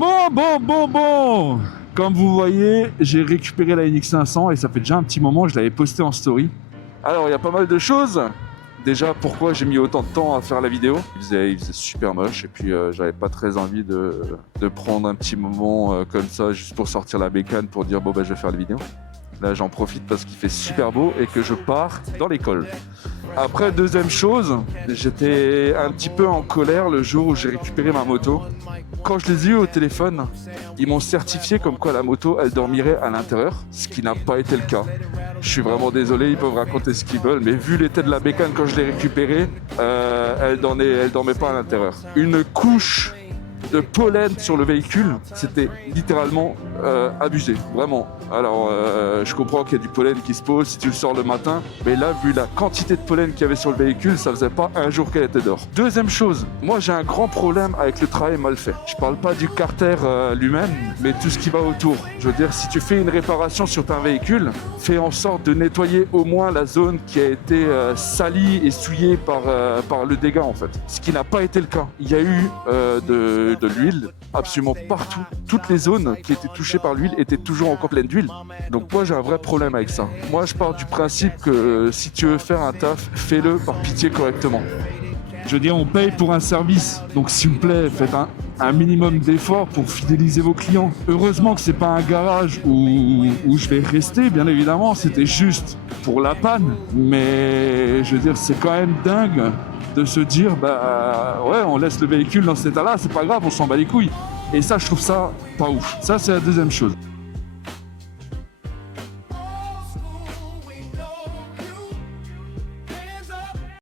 Bon. Comme vous voyez, j'ai récupéré la NX500 et ça fait déjà un petit moment, je l'avais posté en story. Alors, il y a pas mal de choses. Déjà, pourquoi j'ai mis autant de temps à faire la vidéo? Il faisait super moche et puis j'avais pas très envie de prendre un petit moment comme ça juste pour sortir la bécane pour dire bon bah je vais faire la vidéo. Là, j'en profite parce qu'il fait super beau et que je pars dans l'école. Après, deuxième chose, j'étais un petit peu en colère le jour où j'ai récupéré ma moto. Quand je les ai eu au téléphone, ils m'ont certifié comme quoi la moto, elle dormirait à l'intérieur, ce qui n'a pas été le cas. Je suis vraiment désolé, ils peuvent raconter ce qu'ils veulent, mais vu l'état de la bécane quand je l'ai récupérée, elle dormait pas à l'intérieur. Une couche de pollen sur le véhicule, c'était littéralement abusé, vraiment. Alors, je comprends qu'il y a du pollen qui se pose si tu le sors le matin, mais là, vu la quantité de pollen qu'il y avait sur le véhicule, ça faisait pas un jour qu'elle était dehors. Deuxième chose, moi j'ai un grand problème avec le travail mal fait. Je parle pas du carter lui-même, mais tout ce qui va autour. Je veux dire, si tu fais une réparation sur ton véhicule, fais en sorte de nettoyer au moins la zone qui a été salie et souillée par le dégât en fait. Ce qui n'a pas été le cas. Il y a eu de l'huile absolument partout. Toutes les zones qui étaient touchées par l'huile étaient toujours encore pleines d'huile. Donc moi j'ai un vrai problème avec ça. Moi je pars du principe que si tu veux faire un taf, fais-le par pitié correctement. Je veux dire, on paye pour un service, donc s'il vous plaît, faites un minimum d'efforts pour fidéliser vos clients. Heureusement que c'est pas un garage où je vais rester, bien évidemment, c'était juste pour la panne. Mais je veux dire, c'est quand même dingue de se dire, ouais, on laisse le véhicule dans cet état-là, c'est pas grave, on s'en bat les couilles. Et ça, je trouve ça pas ouf. Ça, c'est la deuxième chose.